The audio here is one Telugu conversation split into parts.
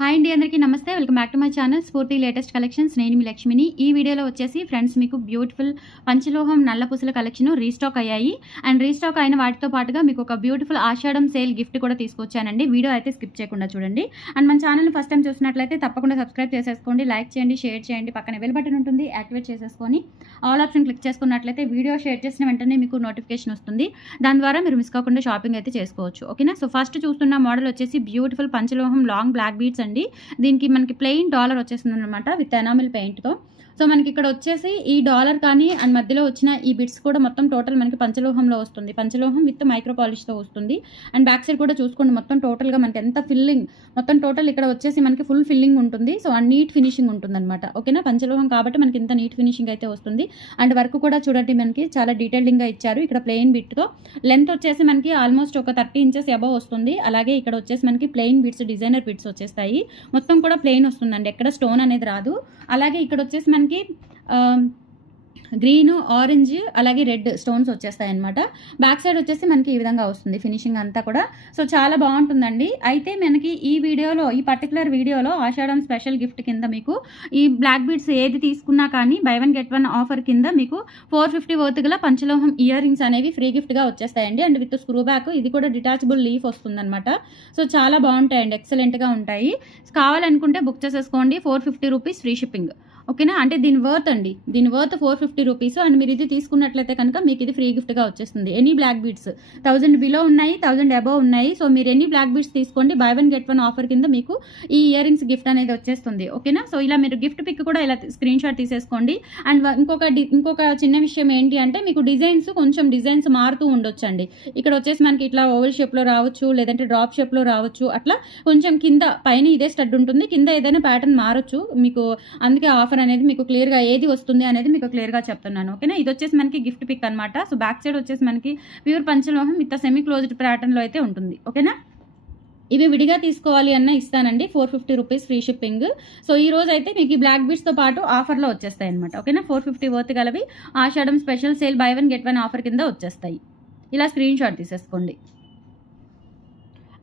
హాయ్ అండి, అందరికీ నమస్తే. Welcome back to my channel స్ఫూర్తి లేటెస్ట్ కలెక్షన్స్. నేను మీ లక్ష్మిని. ఈ వీడియోలో వచ్చేసి ఫ్రెండ్స్ మీకు బ్యూటిఫుల్ పంచలోహం నల్ల పూసల కలెక్షన్ రీస్టాక్ అయ్యాయి. అండ్ రీస్టాక్ అయిన వాటితో పాటుగా మీకు ఒక బ్యూటిఫుల్ ఆషాఢం సేల్ గిఫ్ట్ కూడా తీసుకొచ్చానండి. వీడియో అయితే స్కిప్ చేయకుండా చూడండి. అండ్ మన ఛానల్ ఫస్ట్ టైం చూసినట్లయితే తప్పకుండా సబ్స్క్రైబ్ చేసేసుకోండి, లైక్ చేయండి, షేర్ చేయండి. పక్కన బెల్ బటన్ ఉంటుంది, యాక్టివేట్ చేసేసుకొని ఆల్ ఆప్షన్ క్లిక్ చేసుకున్నట్లయితే వీడియో షేర్ చేసిన వెంటనే మీకు నోటిఫికేషన్ వస్తుంది. దాని ద్వారా మీరు మిస్ కాకుండా షాపింగ్ అయితే చేసుకోవచ్చు. ఓకేనా. సో ఫస్ట్ చూస్తున్న మోడల్ వచ్చేసి బ్యూటిఫుల్ పంచలోహం లాంగ్ బ్లాక్ బీడ్స్ అండి. దీనికి మనకి ప్లెయిన్ డాలర్ వచ్చేస్తుంది అనమాట విత్ ఎనామిల్ పెయింట్తో. సో మనకి ఇక్కడ వచ్చేసి ఈ డాలర్ కానీ అండ్ మధ్యలో వచ్చిన ఈ బిట్స్ కూడా మొత్తం టోటల్ మనకి పంచలోహంలో వస్తుంది. పంచలోహం విత్ మైక్రో పాలిష్తో వస్తుంది. అండ్ బ్యాక్ సైడ్ కూడా చూసుకోండి, మొత్తం టోటల్గా మనకి ఎంత ఫిల్లింగ్, మొత్తం టోటల్ ఇక్కడ వచ్చేసి మనకి ఫుల్ ఫిల్లింగ్ ఉంటుంది. సో అండ్ నీట్ ఫినిషింగ్ ఉంటుంది అనమాట. ఓకేనా. పంచలోహం కాబట్టి మనకి ఇంత నీట్ ఫినిషింగ్ అయితే వస్తుంది. అండ్ వర్క్ కూడా చూడండి మనకి చాలా డీటెయిలింగ్గా ఇచ్చారు. ఇక్కడ ప్లెయిన్ బిట్తో లెంత్ వచ్చేసి మనకి ఆల్మోస్ట్ ఒక 30 ఇంచెస్ అబవ్ వస్తుంది. అలాగే ఇక్కడ వచ్చేసి మనకి ప్లెయిన్ బిట్స్, డిజైనర్ బిట్స్ వచ్చేస్తాయి. మొత్తం కూడా ప్లెయిన్ వస్తుందండి, ఎక్కడ స్టోన్ అనేది రాదు. అలాగే ఇక్కడ వచ్చేసి మనకి గ్రీన్, ఆరెంజ్ అలాగే రెడ్ స్టోన్స్ వచ్చేస్తాయి అనమాట. బ్యాక్ సైడ్ వచ్చేసి మనకి ఈ విధంగా వస్తుంది ఫినిషింగ్ అంతా కూడా. సో చాలా బాగుంటుందండి. అయితే మనకి ఈ వీడియోలో, ఈ పర్టికులర్ వీడియోలో ఆషాఢం స్పెషల్ గిఫ్ట్ కింద మీకు ఈ బ్లాక్ బీడ్స్ ఏది తీసుకున్నా కానీ బై 1 get 1 ఆఫర్ కింద మీకు 450 వర్త్ గల పంచలోహం ఇయర్ రింగ్స్ అనేవి ఫ్రీ గిఫ్ట్గా వచ్చేస్తాయండి. అండ్ విత్ స్క్రూ బ్యాక్, ఇది కూడా డిటాచబుల్ లీఫ్ వస్తుందన్నమాట. సో చాలా బాగుంటాయండి, ఎక్సలెంట్గా ఉంటాయి. కావాలనుకుంటే బుక్ చేసేసుకోండి. 450 రూపీస్ ఫ్రీ షిప్పింగ్. ఓకేనా. అంటే దీని వర్త్ అండి, దీని వర్త్ 450 రూపీస్. అండ్ మీరు ఇది తీసుకున్నట్లయితే కనుక మీకు ఇది ఫ్రీ గిఫ్ట్గా వచ్చేస్తుంది. ఎనీ బ్లాక్ బీడ్స్ 1000 బిలో ఉన్నాయి, 1000 అబవ్ ఉన్నాయి. సో మీరు ఎనీ బ్లాక్ బీడ్స్ తీసుకోండి. బై 1 get 1 ఆఫర్ కింద మీకు ఈ ఇయర్ రింగ్స్ గిఫ్ట్ అనేది వచ్చేస్తుంది. ఓకేనా. సో ఇలా మీరు గిఫ్ట్ పిక్ కూడా ఇలా స్క్రీన్ షాట్ తీసేసుకోండి. అండ్ ఇంకొక చిన్న విషయం ఏంటి అంటే మీకు కొంచెం డిజైన్స్ మారుతూ ఉండొచ్చండి. ఇక్కడ వచ్చేసి మనకి ఇట్లా ఓవల్ షేప్లో రావచ్చు, లేదంటే డ్రాప్ షేప్లో రావచ్చు. అట్లా కొంచెం కింద పైన ఇదే స్టడ్ ఉంటుంది, కింద ఏదైనా ప్యాటర్న్ మారచ్చు మీకు. అందుకే ఆఫర్ అనేది మీకు క్లియర్గా ఏది వస్తుంది అనేది మీకు క్లియర్గా చెప్తున్నాను. ఓకేనా. ఇది వచ్చేసి మనకి గిఫ్ట్ పిక్ అనమాట. సో బ్యాక్ సైడ్ వచ్చేసి మనకి ప్యూర్ పంచలోహం విత్ సెమీ క్లోజ్డ్ ప్యాటర్న్లో అయితే ఉంటుంది. ఓకేనా. ఇవి విడిగా తీసుకోవాలి అన్న ఇస్తానండి. 450 రూపీస్ ఫ్రీ షిప్పింగ్. సో ఈ రోజు అయితే మీకు ఈ బ్లాక్ బీడ్స్తో పాటు ఆఫర్లో వచ్చేస్తాయి అనమాట. ఓకేనా. 450 వర్త్ గలవి ఆషాఢం special sale buy 1 get 1 offer కింద వచ్చేస్తాయి. ఇలా స్క్రీన్ షాట్ తీసేసుకోండి.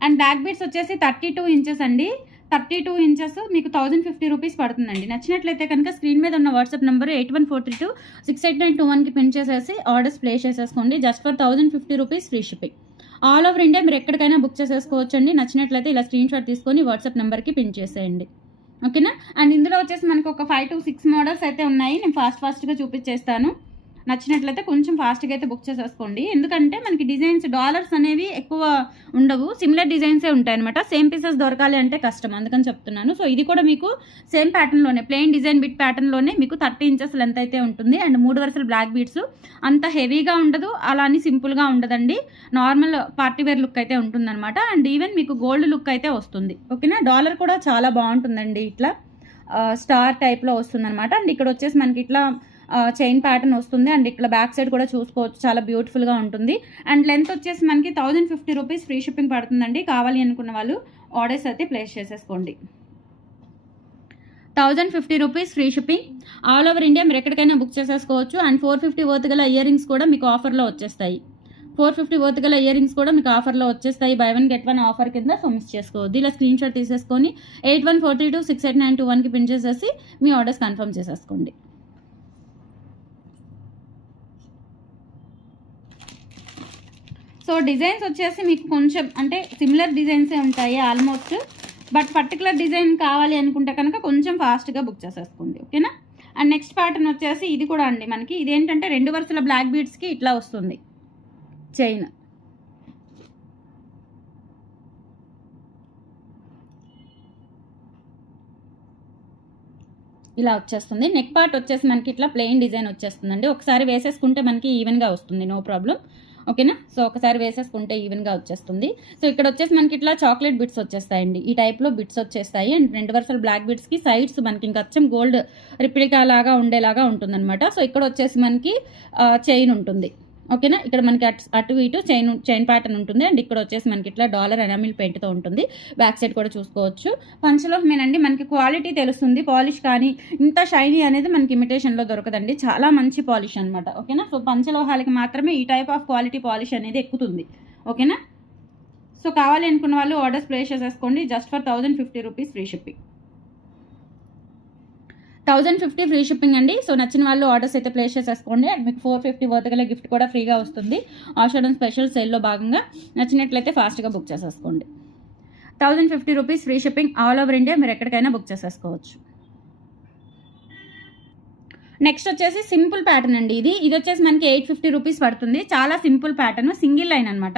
అండ్ బ్లాక్ బీడ్స్ వచ్చేసి 32 ఇంచెస్ అండి. 32 ఇంచెస్ మీకు 1050 రూపీస్ పడుతుందండి. నచ్చినట్లయితే కనుక స్క్రీన్ మీద ఉన్న వాట్సాప్ నెంబర్ 8143268921కి పిన్ చేసేసి ఆర్డర్స్ ప్లేస్ చేసేసుకోండి. Just for 1050 rupees free shipping. All over India మీరు ఎక్కడికైనా బుక్ చేసేసుకోవచ్చండి. నచ్చినట్లయితే ఇలా స్క్రీన్ షాట్ తీసుకొని వాట్సాప్ నెంబర్కి పిన్ చేసేయండి. ఓకేనా. అండ్ ఇందులో వచ్చేసి మనకు ఒక 5 to 6 మోడల్స్ అయితే ఉన్నాయి. నేను ఫాస్ట్గా చూపించేస్తాను. నచ్చినట్లయితే కొంచెం ఫాస్ట్గా అయితే బుక్ చేసేసుకోండి. ఎందుకంటే మనకి డిజైన్స్ డాలర్స్ అనేవి ఎక్కువ ఉండవు, సిమిలర్ డిజైన్సే ఉంటాయి అనమాట. సేమ్ పీసెస్ దొరకాలి అంటే కష్టం, అందుకని చెప్తున్నాను. సో ఇది కూడా మీకు సేమ్ ప్యాటర్న్లోనే, ప్లెయిన్ డిజైన్ బిట్ ప్యాటర్న్లోనే మీకు 30 ఇంచెస్ లెంత్ అయితే ఉంటుంది. అండ్ 3 వరుసల బ్లాక్ బీడ్స్. అంత హెవీగా ఉండదు, అలా అని సింపుల్గా ఉండదండి. నార్మల్ పార్టీవేర్ లుక్ అయితే ఉంటుందన్నమాట. అండ్ ఈవెన్ మీకు గోల్డ్ లుక్ అయితే వస్తుంది. ఓకేనా. డాలర్ కూడా చాలా బాగుంటుందండి, ఇట్లా స్టార్ టైప్లో వస్తుందన్నమాట. అండ్ ఇక్కడ వచ్చేసి మనకి ఇట్లా చైన్ ప్యాటర్న్ వస్తుంది. అండ్ ఇక్కడ బ్యాక్ సైడ్ కూడా చూసుకోవచ్చు, చాలా బ్యూటిఫుల్గా ఉంటుంది. అండ్ లెంత్ వచ్చేసి మనకి 1050 రూపీస్ ఫ్రీ షిప్పింగ్ పడుతుందండి. కావాలి అనుకున్న వాళ్ళు ఆర్డర్స్ అయితే ప్లేస్ చేసేసుకోండి. 1050 rupees free shipping. All over India మీరు ఎక్కడికైనా బుక్ చేసేసుకోవచ్చు. అండ్ 450 వర్త్ గల ఇయర్ రింగ్స్ కూడా మీకు ఆఫర్లో వచ్చేస్తాయి. 450 వర్త్ గల ఇయర్ రింగ్స్ కూడా మీకు ఆఫర్లో వచ్చేస్తాయి బై 1 get 1 ఆఫర్ కింద. సో మిస్ చేసుకోవద్దు. ఇలా స్క్రీన్ షాట్ తీసేసుకొని 8143268921కి పిన్ చేసేసి మీ ఆర్డర్స్ కన్ఫర్మ్ చేసేసుకోండి. సో డిజైన్స్ వచ్చేసి మీకు కొంచెం అంటే సిమిలర్ డిజైన్సే ఉంటాయి ఆల్మోస్ట్. బట్ పర్టికులర్ డిజైన్ కావాలి అనుకుంటే కనుక కొంచెం ఫాస్ట్గా బుక్ చేసేసుకోండి. ఓకేనా. అండ్ నెక్స్ట్ ప్యాటర్న్ వచ్చేసి ఇది కూడా అండి మనకి ఇదేంటంటే 2 వరుసల బ్లాక్ బీడ్స్కి ఇట్లా వస్తుంది చైన్. ఇలా వచ్చేస్తుంది. నెక్ పార్ట్ వచ్చేసి మనకి ఇట్లా ప్లెయిన్ డిజైన్ వచ్చేస్తుందండి. ఒకసారి వేసేసుకుంటే మనకి ఈవెన్గా వస్తుంది, నో ప్రాబ్లం. ఓకేనా. సో ఒకసారి వేసేసుకుంటే ఈవెన్గా వచ్చేస్తుంది. సో ఇక్కడ వచ్చేసి మనకి ఇట్లా చాక్లెట్ బిట్స్ వచ్చేస్తాయండి. ఈ టైప్లో బిట్స్ వచ్చేస్తాయి. అండ్ 2 వరుసల బ్లాక్ బిట్స్కి సైడ్స్ మనకి ఇంకా అచ్చం గోల్డ్ రిప్లికా లాగా ఉండేలాగా ఉంటుందన్నమాట. సో ఇక్కడ వచ్చేసి మనకి చైన్ ఉంటుంది. ఓకేనా. ఇక్కడ మనకి అటు ఇటు చైన్ ప్యాటర్న్ ఉంటుంది. అండ్ ఇక్కడ వచ్చేసి మనకి ఇట్లా డాలర్ ఎనామిల్ పెయింట్తో ఉంటుంది. బ్యాక్ సైడ్ కూడా చూసుకోవచ్చు. పంచలోహమేనండి, మనకి క్వాలిటీ తెలుస్తుంది. పాలిష్ కానీ ఇంత షైనీ అనేది మనకి ఇమిటేషన్లో దొరకదండి, చాలా మంచి పాలిష్ అనమాట. ఓకేనా. సో పంచలోహాలకి మాత్రమే ఈ టైప్ ఆఫ్ క్వాలిటీ పాలిష్ అనేది ఎక్కుతుంది. ఓకేనా. సో కావాలి అనుకున్న వాళ్ళు ఆర్డర్స్ ప్లేస్ చేసేసుకోండి. Just for 1050 rupees free shipping. 1050 free shipping అండి. సో నచ్చిన వాళ్ళు ఆర్డర్స్ అయితే ప్లేస్ చేసేసుకోండి. అండ్ మీకు 450 వర్త్ గల గిఫ్ట్ కూడా ఫ్రీగా వస్తుంది. ఆషాఢం స్పెషల్ సేల్లో భాగంగా. నచ్చినట్లయితే ఫాస్ట్గా బుక్ చేసేసుకోండి. 1050 rupees free shipping all over India, మీరు ఎక్కడికైనా బుక్ చేసేసుకోవచ్చు. నెక్స్ట్ వచ్చేసి సింపుల్ ప్యాటర్న్ అండి. ఇది వచ్చేసి మనకి 850 రూపీస్ పడుతుంది. చాలా సింపుల్ ప్యాటర్న్, సింగిల్ లైన్ అనమాట.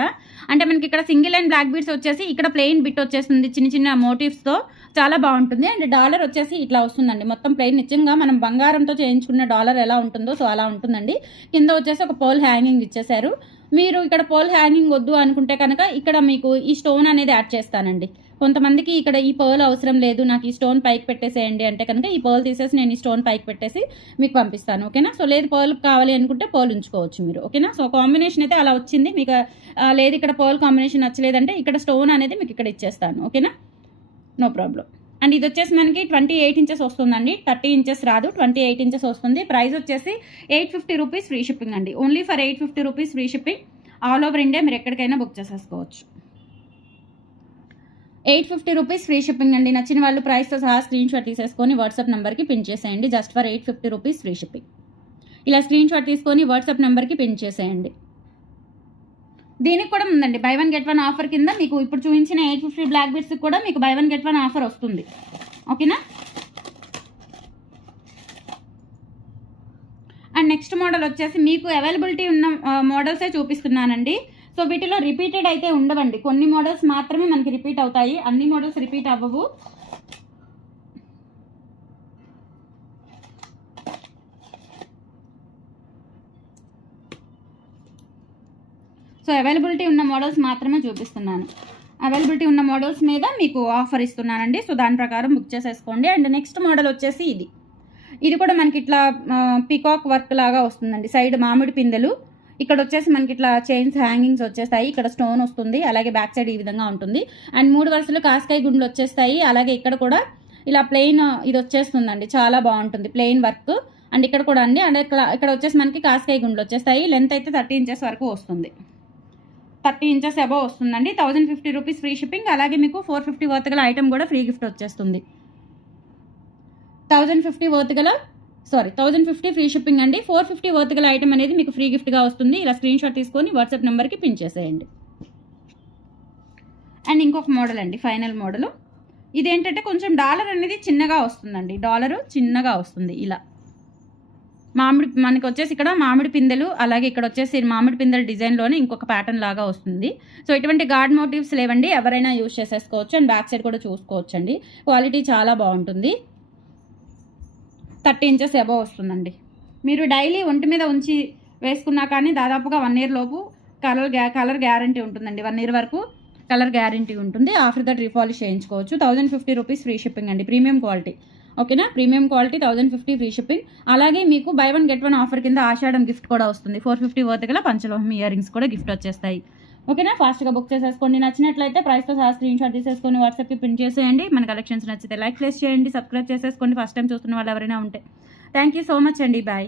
అంటే మనకి ఇక్కడ సింగిల్ లైన్ బ్లాక్ బీడ్స్ వచ్చేసి ఇక్కడ ప్లెయిన్ బిట్ వచ్చేస్తుంది చిన్న చిన్న మోటివ్స్తో. చాలా బాగుంటుంది. అండ్ డాలర్ వచ్చేసి ఇట్లా వస్తుందండి, మొత్తం ప్లెయిన్. నిజంగా మనం బంగారంతో చేయించుకున్న డాలర్ ఎలా ఉంటుందో సో అలా ఉంటుందండి. కింద వచ్చేసి ఒక పోల్ హ్యాంగింగ్ ఇచ్చేసారు. మీరు ఇక్కడ పోల్ హ్యాంగింగ్ వద్దు అనుకుంటే కనుక ఇక్కడ మీకు ఈ స్టోన్ అనేది యాడ్ చేస్తానండి. కొంతమందికి ఇక్కడ ఈ పర్ల్ అవసరం లేదు, నాకు ఈ స్టోన్ పైకి పెట్టేసేయండి అంటే కనుక ఈ పర్ల్ తీసేసి నేను ఈ స్టోన్ పైకి పెట్టేసి మీకు పంపిస్తాను. ఓకేనా. సో లేదు పర్ల్ కావాలి అనుకుంటే పర్ల్ ఉంచుకోవచ్చు మీరు. ఓకేనా. సో కాంబినేషన్ అయితే అలా వచ్చింది. మీకు లేదు ఇక్కడ పర్ల్ కాంబినేషన్ నచ్చలేదంటే ఇక్కడ స్టోన్ అనేది మీకు ఇక్కడ ఇచ్చేస్తాను. ఓకేనా, నో ప్రాబ్లం. అండ్ ఇది వచ్చేసి మనకి 28 ఇంచెస్ వస్తుందండి. 30 ఇంచెస్ రాదు, 28 ఇంచెస్ వస్తుంది. ప్రైస్ వచ్చేసి 850 రూపీస్ ఫ్రీ షిప్పింగ్ అండి. Only for 850 rupees free shipping all over India, మీరు ఎక్కడికైనా బుక్ చేసేసుకోవచ్చు. 850 రూపీస్ ఫ్రీ షిప్పింగ్ అండి. నచ్చిన వాళ్ళు ప్రైస్తో సహా స్క్రీన్ షాట్ తీసేసుకొని వాట్సాప్ నెంబర్కి పిన్ చేసేయండి. Just for 850 rupees free shipping. ఇలా స్క్రీన్ షాట్ తీసుకొని వాట్సాప్ నెంబర్కి పిన్ చేసేయండి. దీనికి కూడా ఉందండి బై 1 గెట్ 1 ఆఫర్ కింద. మీకు ఇప్పుడు చూపించిన 850 బ్లాక్ బీడ్స్కి కూడా మీకు బై 1 గెట్ 1 ఆఫర్ వస్తుంది. ఓకేనా. అండ్ నెక్స్ట్ మోడల్ వచ్చేసి మీకు అవైలబిలిటీ ఉన్న మోడల్సే చూపిస్తున్నానండి. సో వీటిలో రిపీటెడ్ అయితే ఉండవండి, కొన్ని మోడల్స్ మాత్రమే మనకి రిపీట్ అవుతాయి, అన్ని మోడల్స్ రిపీట్ అవ్వవు. సో అవైలబిలిటీ ఉన్న మోడల్స్ మాత్రమే చూపిస్తున్నాను. అవైలబిలిటీ ఉన్న మోడల్స్ మీద మీకు ఆఫర్ ఇస్తున్నానండి. సో దాని ప్రకారం బుక్ చేసేసుకోండి. అండ్ నెక్స్ట్ మోడల్ వచ్చేసి ఇది కూడా మనకి ఇట్లా పీకాక్ వర్క్ లాగా వస్తుందండి. సైడ్ మామిడి పిందెలు, ఇక్కడ వచ్చేసి మనకి ఇట్లా చైన్స్ హ్యాంగింగ్స్ వచ్చేస్తాయి, ఇక్కడ స్టోన్ వస్తుంది, అలాగే బ్యాక్ సైడ్ ఈ విధంగా ఉంటుంది. అండ్ 3 వరుసలు కాస్కాయ గుండ్లు వచ్చేస్తాయి. అలాగే ఇక్కడ కూడా ఇలా ప్లెయిన్ ఇది వచ్చేస్తుందండి, చాలా బాగుంటుంది ప్లెయిన్ వర్క్. అండ్ ఇక్కడ కూడా అండి, అండ్ ఇక్కడ వచ్చేసి మనకి కాస్కాయ గుండ్లు వచ్చేస్తాయి. లెంత్ అయితే 30 ఇంచెస్ వరకు వస్తుంది, 30 ఇంచెస్ అబవ్ వస్తుందండి. 1050 రూపీస్ ఫ్రీ షిప్పింగ్. అలాగే మీకు 450 వర్త్ గల ఐటమ్ కూడా ఫ్రీ గిఫ్ట్ వచ్చేస్తుంది. 1050 ఫ్రీ షిప్పింగ్ అండి. 450 వర్త్ గల ఐటమ్ అనేది మీకు ఫ్రీ గిఫ్ట్గా వస్తుంది. ఇలా స్క్రీన్ షాట్ తీసుకొని వాట్సాప్ నెంబర్కి పిన్ చేసేయండి. అండ్ ఇంకొక మోడల్ అండి, ఫైనల్ మోడల్. ఇదేంటంటే కొంచెం డాలర్ అనేది చిన్నగా వస్తుందండి, డాలరు చిన్నగా వస్తుంది. ఇలా మనకి వచ్చేసి ఇక్కడ మామిడి పిందెలు, అలాగే ఇక్కడ వచ్చేసి మామిడి పిందెల డిజైన్లోనే ఇంకొక ప్యాటర్న్ లాగా వస్తుంది. సో ఇటువంటి గార్డ్ మోటివ్స్ లేవండి, ఎవరైనా యూజ్ చేసేసుకోవచ్చు. అండ్ బ్యాక్ సైడ్ కూడా చూసుకోవచ్చు అండి, క్వాలిటీ చాలా బాగుంటుంది. 30 ఇంచెస్ అబవ్ వస్తుందండి. మీరు డైలీ ఒంటి మీద ఉంచి వేసుకున్నా కానీ దాదాపుగా 1 ఇయర్ లోపు కలర్ గ్యారంటీ ఉంటుందండి. 1 ఇయర్ వరకు కలర్ గ్యారంటీ ఉంటుంది. ఆఫ్టర్ దట్ రీపాలిష్ చేయించుకోవచ్చు. 1050 రూపీస్ ఫ్రీ షిప్పింగ్ అండి, ప్రీమియం క్వాలిటీ. ఓకేనా, ప్రీమియం క్వాలిటీ 1050 ఫ్రీ షిప్పింగ్. అలాగే మీకు బై 1 గెట్ 1 ఆఫర్ కింద ఆషాఢం గిఫ్ట్ కూడా వస్తుంది. 450 వర్త్ గల పంచలోహం ఇయర్ రింగ్స్ కూడా గిఫ్ట్ వచ్చేస్తాయి. ఓకేనా, ఫాస్ట్గా బుక్ చేసేసుకోండి. నచ్చినట్లయితే ప్రైస్తో సహా స్క్రీన్ షాట్ తీసేసుకొని వాట్సాప్కి పిన్ చేసేయండి. మన కలెక్షన్స్ నచ్చితే లైక్ ప్లేస్ చేయండి, సబ్స్క్రైబ్ చేసేసుకోండి ఫస్ట్ టైం చూస్తున్న వాళ్ళు ఎవరైనా ఉంటే. థ్యాంక్ యూ సో మచ్ అండి, బాయ్.